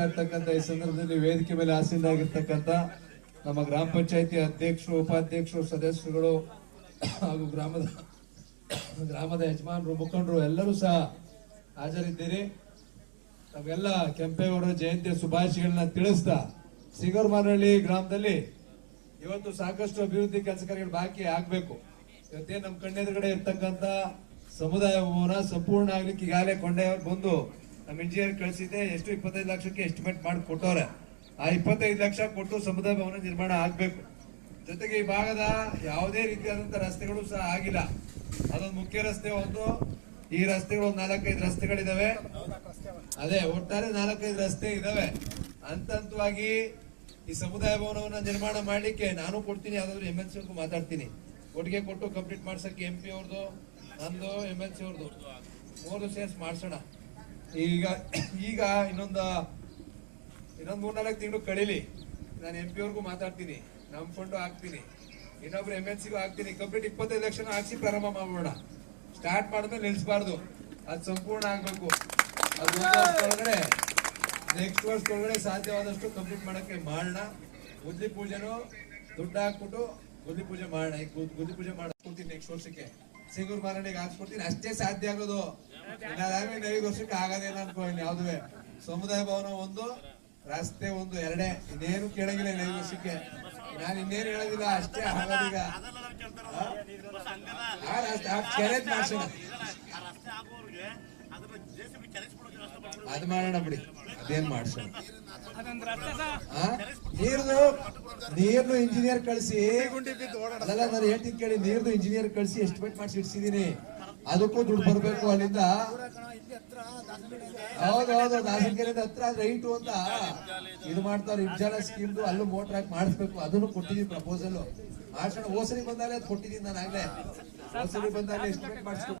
ಮಾಡ್ತಾ ಇರ್ತಕ್ಕಂಥ ಈ ಸಂದರ್ಭದಲ್ಲಿ ವೇದಿಕೆ ಮೇಲೆ ಆಸೀನರಾಗಿರ್ತಕ್ಕಂಥ ನಮ್ಮ ಗ್ರಾಮ ಪಂಚಾಯತಿ ಅಧ್ಯಕ್ಷರು, ಉಪಾಧ್ಯಕ್ಷರು, ಸದಸ್ಯರುಗಳು ಹಾಗೂ ಗ್ರಾಮದ ಯಜಮಾನರು, ಮುಖಂಡರು ಎಲ್ಲರೂ ಸಹ ಹಾಜರಿದ್ದೀರಿ. ನಮ್ಗೆಲ್ಲ ಕೆಂಪೇಗೌಡರ ಜಯಂತಿಯ ಶುಭಾಶಯಗಳನ್ನ ತಿಳಿಸ್ತಾ, ಸಿಗರ್ಮಾನಹಳ್ಳಿ ಗ್ರಾಮದಲ್ಲಿ ಇವತ್ತು ಸಾಕಷ್ಟು ಅಭಿವೃದ್ಧಿ ಕೆಲಸ ಕಾರ್ಯಗಳು ಬಾಕಿ ಆಗ್ಬೇಕು. ಇವತ್ತೇನು ನಮ್ಮ ಕಣ್ಣೆದುರುಗಡೆ ಇರ್ತಕ್ಕಂಥ ಸಮುದಾಯ ಭವನ ಸಂಪೂರ್ಣ ಆಗ್ಲಿಕ್ಕೆ ಈಗಾಗಲೇ ಕೊಂಡೆಯವ್ರು ಬಂದು ನಮ್ಮ ಇಂಜಿನಿಯರ್ ಕಳಿಸಿದೆ. ಎಷ್ಟು 25 ಲಕ್ಷಕ್ಕೆ ಎಸ್ಟಿಮೇಟ್ ಮಾಡಿ ಕೊಟ್ಟವ್ರೆ. ಆ 25 ಲಕ್ಷ ಕೊಟ್ಟು ಸಮುದಾಯ ಭವನ ನಿರ್ಮಾಣ ಆಗ್ಬೇಕು. ಜೊತೆಗೆ ಈ ಭಾಗದ ಯಾವುದೇ ರೀತಿಯಾದಂತ ರಸ್ತೆಗಳು ಸಹ ಆಗಿಲ್ಲ. ಅದೊಂದು ಮುಖ್ಯ ರಸ್ತೆ ಒಂದು, ಈ ರಸ್ತೆಗಳು 4-5 ರಸ್ತೆಗಳಿದಾವೆ. ಅದೇ ಒಟ್ಟಾರೆ 4-5 ರಸ್ತೆ ಇದಾವೆ. ಹಂತವಾಗಿ ಈ ಸಮುದಾಯ ಭವನವನ್ನ ನಿರ್ಮಾಣ ಮಾಡ್ಲಿಕ್ಕೆ ನಾನು ಕೊಡ್ತೀನಿ, ಯಾವ್ದಾದ್ರು MLC ಅವ್ರಿಗೂ ಮಾತಾಡ್ತೀನಿ, ಒಟ್ಟಿಗೆ ಕೊಟ್ಟು ಕಂಪ್ಲೀಟ್ ಮಾಡ್ಸಕ್ಕೆ MP ಅವ್ರದ್ದು, ನಂದು, MLC ಅವ್ರದ್ದು 3 ಸೇರ್ಸ್ ಮಾಡ್ಸೋಣ. ಈಗ ಇನ್ನೊಂದು 3-4 ತಿಂಗಳು ಕಳೀಲಿ, ನಾನು MP ಅವ್ರಿಗೂ ಮಾತಾಡ್ತೀನಿ, ನಮ್ಮ ಫಂಡು ಹಾಕ್ತೀನಿ, ಇನ್ನೊಬ್ರು MLCಗೂ ಹಾಕ್ತೀನಿ. ಕಂಪ್ಲೀಟ್ 25 ಲಕ್ಷ ಹಾಕ್ಸಿ ಪ್ರಾರಂಭ ಮಾಡೋಣ. ಸ್ಟಾರ್ಟ್ ಮಾಡಿದ್ಮೇಲೆ ನಿಲ್ಸ್ಬಾರ್ದು, ಅದು ಸಂಪೂರ್ಣ ಆಗ್ಬೇಕು. ಅದು ವರ್ಷದೊಳಗಡೆ, ನೆಕ್ಸ್ಟ್ ವರ್ಷದೊಳಗಡೆ ಸಾಧ್ಯವಾದಷ್ಟು ಕಂಪ್ಲೀಟ್ ಮಾಡಕ್ಕೆ ಮಾಡೋಣ. ಗುದ್ಲಿ ಪೂಜೆನೂ ದುಡ್ಡು ಹಾಕ್ಬಿಟ್ಟು ಗುದ್ಲಿ ಪೂಜೆ ಮಾಡೋಣ. ಈಗ ಗುದ್ಲಿ ಪೂಜೆ ಮಾಡ್ಕೊಡ್ತೀನಿ ನೆಕ್ಸ್ಟ್ ವರ್ಷಕ್ಕೆ, ಸಿಂಗೂರ್ ಮಾರಣಿಗೆ ಹಾಕ್ಸ್ಕೊಡ್ತೀನಿ. ಅಷ್ಟೇ ಸಾಧ್ಯ ಆಗೋದು. ಇನ್ನಾದ್ಮೇಲೆ 5 ವರ್ಷಕ್ಕೆ ಆಗೋದೇನ ಅನ್ಕೊಳ್ಳಿ. ಯಾವ್ದುವೆ ಸಮುದಾಯ ಭವನ ಒಂದು, ರಸ್ತೆ ಒಂದು, ಎರಡೇ, ಇನ್ನೇನು ಕೇಳಂಗಿಲ್ಲ 5 ವರ್ಷಕ್ಕೆ. ನಾನು ಇನ್ನೇನು ಹೇಳೋದಿಲ್ಲ, ಅಷ್ಟೇ ಆಗೋದೀಗ. ಕೆರೆಟ್ ಮಾಡ್ಸೋಣ, ಅದು ಮಾಡೋಣ ಬಿಡಿ, ಅದೇನ್ ಮಾಡ್ಸೋಣ. ನೀರ್ನು ಇಂಜಿನಿಯರ್ ಕಳಿಸಿ, ಅದೆಲ್ಲ ನಾನು ಹೇಳ್ತೀನಿ ಕೇಳಿ, ನೀರ್ದು ಇಂಜಿನಿಯರ್ ಕಳಿಸಿ ಎಸ್ಟಿಮೇಟ್ ಮಾಡಿಸಿ ಇಡ್ಸಿದೀನಿ. ಅದಕ್ಕೂ ದುಡ್ಡು ಬರ್ಬೇಕು ಅಲ್ಲಿಂದ. ಹೌದೌದು, ದಾಸನಕೆರೆಯಿಂದ ಹತ್ರ ರೈಟು ಅಂತ ಇದು ಮಾಡ್ತಾರೆ. ಇಬ್ಜಾಲ ಸ್ಕೀಮ್ದು ಅಲ್ಲೂ ಮೋಟರ್ ಹಾಕಿ ಮಾಡಿಸ್ಬೇಕು. ಅದನ್ನು ಕೊಟ್ಟಿದೀನಿ ಪ್ರಪೋಸಲ್. ಮಾಡ್ಸೋಣ. ಹೋಸರಿ ಬಂದಾಗಲೇ ಅದು ಕೊಟ್ಟಿದ್ದೀನಿ ನಾನು ಆಗ್ಲೇ. ಹೋಸರಿ ಬಂದಾಗಲೇ ಎಸ್ಟಿಮೇಟ್ ಮಾಡಿಸ್ಬೇಕು.